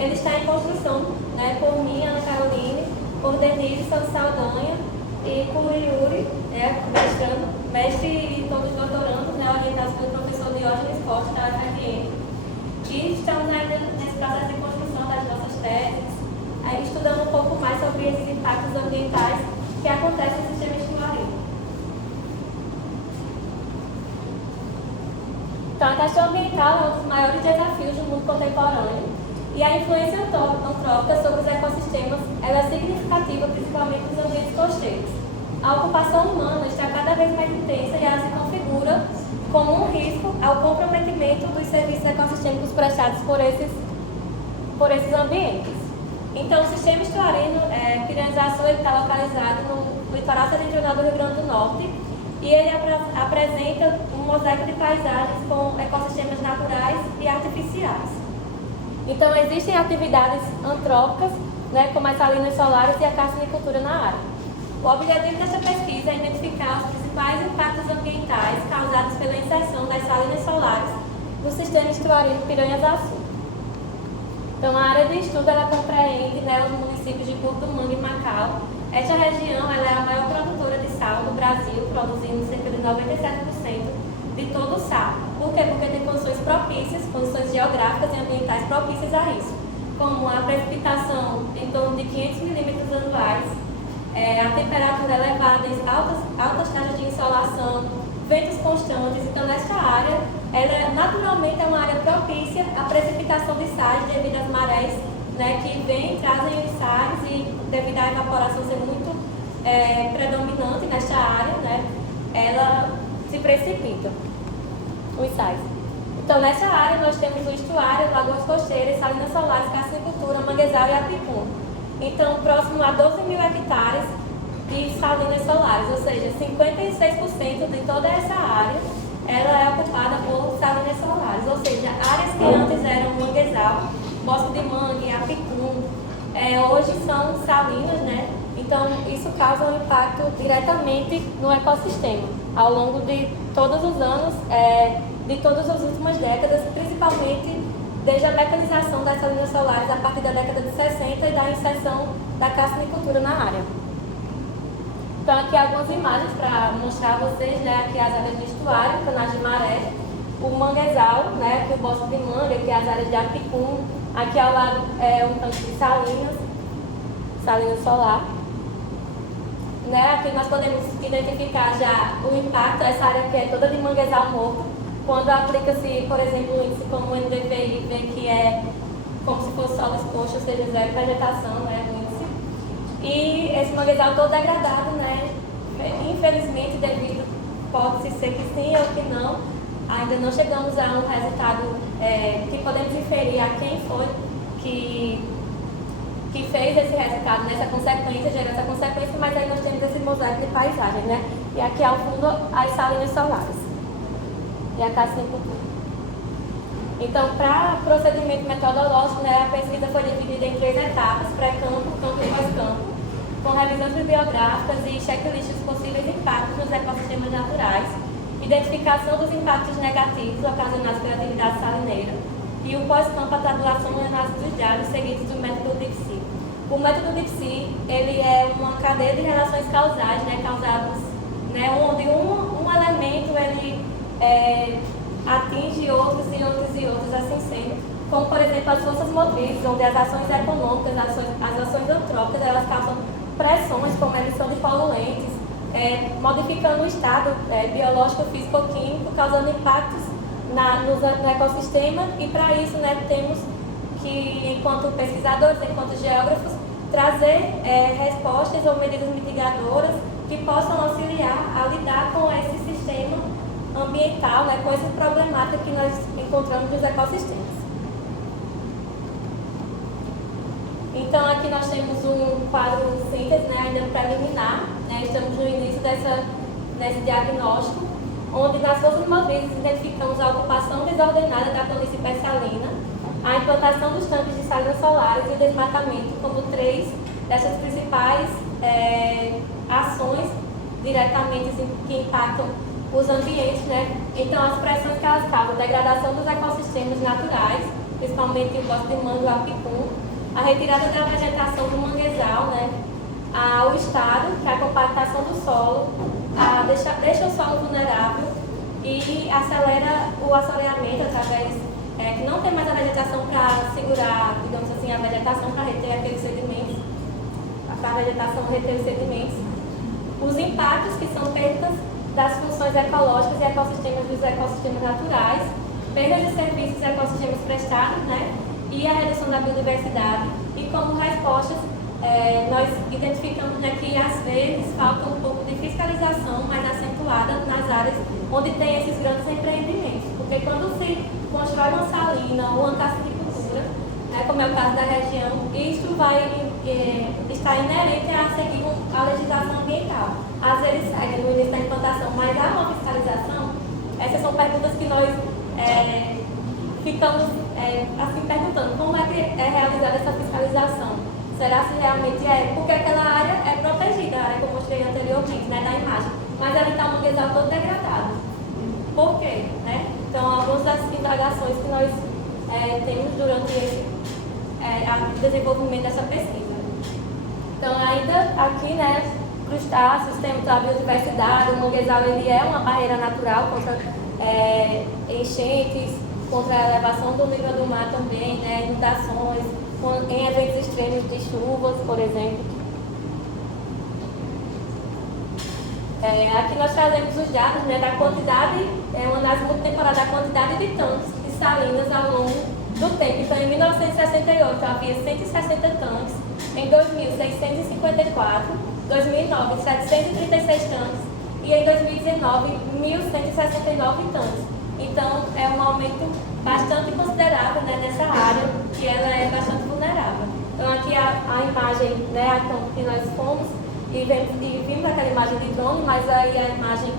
ele está em construção, né, por mim, Ana Caroline, por Denise Santos Saldanha e por Yuri, mestre e todos doutorandos, né, orientados pelo professor Diógenes Costa, da UFRN. E estamos ainda nesse processo de construção das nossas teses, estudando um pouco mais sobre esses impactos ambientais que acontecem no sistema estuarino. Então, a questão ambiental é um dos maiores desafios do mundo contemporâneo e a influência antrópica sobre os ecossistemas é significativa, principalmente nos ambientes costeiros. A ocupação humana está cada vez mais intensa e ela se configura como um risco ao comprometimento dos serviços ecossistêmicos prestados por esses ambientes. Então, o sistema estuarino Piranhas-Açu está localizado no litoral setentrional do Rio Grande do Norte e ele apresenta um mosaico de paisagens com ecossistemas naturais e artificiais. Então, existem atividades antrópicas, né, como as salinas solares e a carcinicultura na área. O objetivo dessa pesquisa é identificar os principais impactos ambientais causados pela inserção das salinas solares no sistema estuarino Piranhas-Açu. Então, a área de estudo ela compreende, né, os municípios de Porto do Manga e Macau. Esta região ela é a maior produtora de sal do Brasil, produzindo cerca de 97% de todo o sal. Por quê? Porque tem condições propícias, condições geográficas e ambientais propícias a isso, como a precipitação em torno de 500 milímetros anuais, a temperatura elevada, altas taxas de insolação, ventos constantes. Então, nesta área, ela naturalmente é uma área propícia à precipitação de sais devido às marés, né, que trazem os sais e devido à evaporação ser muito predominante nesta área, né, ela se precipita, os sais. Então, nessa área, nós temos o estuário, lagoas costeiras, salinas solares, carcinicultura, manguezal e apicum. Então, próximo a 12 mil hectares de salinas solares, ou seja, 56% de toda essa área ela é ocupada por salinas solares, ou seja, áreas que antes eram manguezal, bosque de mangue, apicum, hoje são salinas, né? Então, isso causa um impacto diretamente no ecossistema, ao longo de todos os anos, de todas as últimas décadas, principalmente desde a mecanização das salinas solares a partir da década de 60 e da inserção da carcinicultura na área. Então, aqui algumas imagens para mostrar a vocês, né, aqui as áreas de estuário, canais de maré, o manguezal, né, aqui o bosque de manga, aqui as áreas de apicum, aqui ao lado é um tanque de salina solar. Né, aqui nós podemos identificar já o impacto dessa área que é toda de manguezal morto, quando aplica-se, por exemplo, um índice como o NDVI, que é como se fosse solo exposto, ou seja, zero vegetação, né, o índice. E esse manguezal todo degradado, né, infelizmente, pode ser que sim ou que não, ainda não chegamos a um resultado que podemos inferir a quem foi que fez esse resultado, nessa consequência, gerou essa consequência, mas aí nós temos esse mosaico de paisagem, né, e aqui ao fundo as salinas solares e a carcinicultura. Então, para procedimento metodológico, né, a pesquisa foi dividida em 3 etapas: pré-campo, campo e pós-campo, com revisões bibliográficas e checklists dos possíveis impactos nos ecossistemas naturais, identificação dos impactos negativos ocasionados pela atividade salineira e o pós-campo, a tabulação e análise dos dados seguidos do método DIPSI. O método DIPSI, ele é uma cadeia de relações causais, né, causadas, né, onde um elemento ele atinge outros e outros e outros, assim sendo, como por exemplo as forças motrizes, onde as ações econômicas, as ações antrópicas, elas causam pressões como a emissão de poluentes, modificando o estado biológico, físico-químico, causando impactos no ecossistema, e para isso, né, temos que, enquanto pesquisadores, enquanto geógrafos, trazer respostas ou medidas mitigadoras que possam auxiliar a lidar com esse sistema ambiental, né, com essa problemática que nós encontramos nos ecossistemas. Então, aqui nós temos um quadro síntese, né, ainda preliminar, né, estamos no início desse diagnóstico, onde nas forças motrizes identificamos a ocupação desordenada da planície pessalina, a implantação dos tanques de salinas solares e o desmatamento como 3 dessas principais ações diretamente que impactam os ambientes, né? Então, as pressões que elas causam, degradação dos ecossistemas naturais, principalmente o bosque de mangue-apicum, a retirada da vegetação do manguezal, né, o estado, que é a compactação do solo, deixa o solo vulnerável e acelera o assoreamento através que não tem mais a vegetação para segurar, digamos assim, a vegetação para reter aqueles sedimentos, para a vegetação reter os sedimentos. Os impactos, que são perdas das funções ecológicas e ecossistemas dos ecossistemas naturais, perda de serviços e ecossistemas prestados, né, e a redução da biodiversidade. E como respostas, nós identificamos, né, que às vezes falta um pouco de fiscalização mais acentuada nas áreas onde tem esses grandes empreendimentos. Porque quando se constrói uma salina ou uma cassinicultura, né, como é o caso da região, isso vai estar inerente a seguir a legislação ambiental. Às vezes segue no início da implantação, mas há uma fiscalização? Essas são perguntas que nós ficamos assim perguntando, como é que é realizada essa fiscalização? Será se realmente porque aquela área é protegida, a área que eu mostrei anteriormente, né, da imagem, mas ali está um manguezal todo degradado. Por quê? Né? Então, algumas das indagações que nós temos durante o desenvolvimento dessa pesquisa. Então, ainda aqui, né, crustáceos, temos a biodiversidade, o manguezal ele é uma barreira natural contra enchentes, contra a elevação do nível do mar também, né, inundações, em eventos extremos de chuvas, por exemplo. Aqui nós trazemos os dados, né, da quantidade, uma análise multemporal da quantidade de tanques de salinas ao longo do tempo. Então, em 1968 havia 160 tanques, em 2000, 654, 2009, 736 tanques e em 2019, 1.169 tanques. Então, é um aumento bastante considerável, né, nessa área, que ela é bastante vulnerável. Então, aqui a imagem, né, a campo que nós fomos e vimos aquela imagem de drone, mas aí a imagem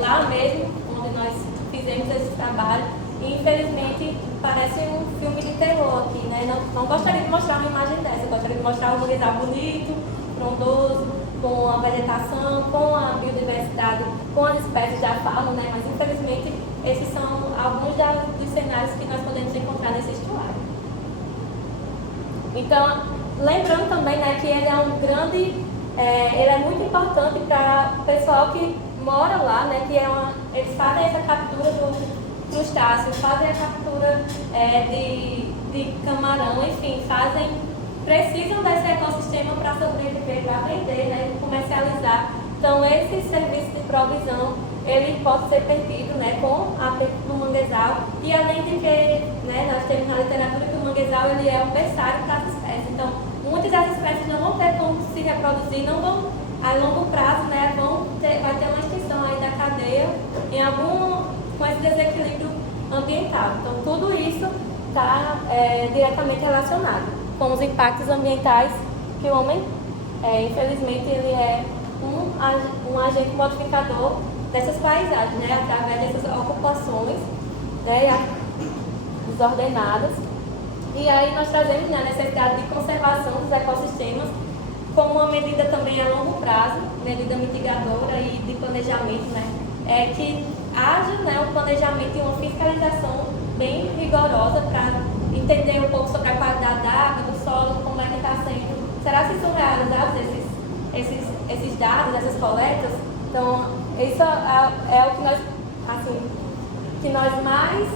lá mesmo, onde nós fizemos esse trabalho, e infelizmente parece um filme de terror aqui, né? Não gostaria de mostrar uma imagem dessa, gostaria de mostrar um manguezal bonito, frondoso, com a vegetação, com a biodiversidade, com as espécies da fauna, né? Mas infelizmente esses são alguns dos cenários que nós podemos encontrar nesse estuário. Então, lembrando também, né, que ele é um grande, ele é muito importante para o pessoal que mora lá, né, que eles fazem essa captura do crustáceo, fazem a captura de camarão, enfim, precisam desse ecossistema para sobreviver, para vender, né, comercializar. Então, esse serviço de provisão, ele pode ser perdido, né, com a perda do manguezal. E além de que, né, nós temos na literatura que o manguezal ele é um berçário para as espécies. Então, muitas dessas espécies não vão ter como se reproduzir, não vão, a longo prazo, né, vai ter uma extinção aí da cadeia com esse desequilíbrio ambiental. Então, tudo isso está diretamente relacionado com os impactos ambientais que o homem, infelizmente, ele é um agente modificador dessas paisagens, né, através dessas ocupações, né, desordenadas. E aí nós trazemos, né, a necessidade de conservação dos ecossistemas como uma medida também a longo prazo, medida mitigadora e de planejamento, né, que haja, né, um planejamento e uma fiscalização bem rigorosa para entender um pouco sobre a qualidade da água, do solo, como é que está sendo. Será que são realizados esses dados, essas coletas? Então, isso é o que nós, assim, que nós mais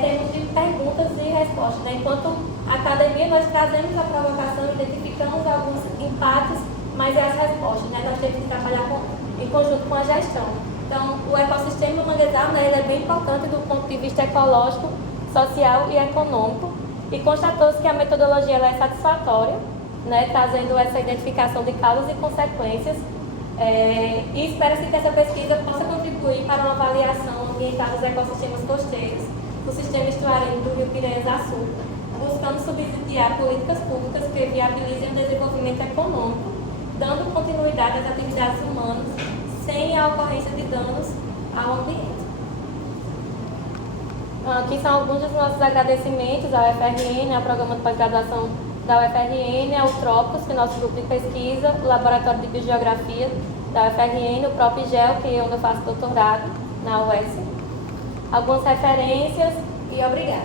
temos de perguntas e respostas, né? Enquanto academia, nós trazemos a provocação, identificamos alguns impactos, mas é as respostas, né? Nós temos que trabalhar em conjunto com a gestão. Então, o ecossistema manguezal, né, ele é bem importante do ponto de vista ecológico, social e econômico, e constatou-se que a metodologia ela é satisfatória, né, trazendo essa identificação de causas e consequências, e espera-se que essa pesquisa possa contribuir para uma avaliação ambiental dos ecossistemas costeiros, do sistema estuarino do Rio Piranhas-Açu, buscando subsidiar políticas públicas que viabilizem o desenvolvimento econômico, dando continuidade às atividades humanas, sem a ocorrência de danos ao ambiente. Aqui são alguns dos nossos agradecimentos ao UFRN, ao programa de pós-graduação da UFRN, ao Trópicos, que é nosso grupo de pesquisa, o Laboratório de Biogeografia da UFRN, o próprio IGEL, que é onde eu faço doutorado, na UES. Algumas referências e obrigada.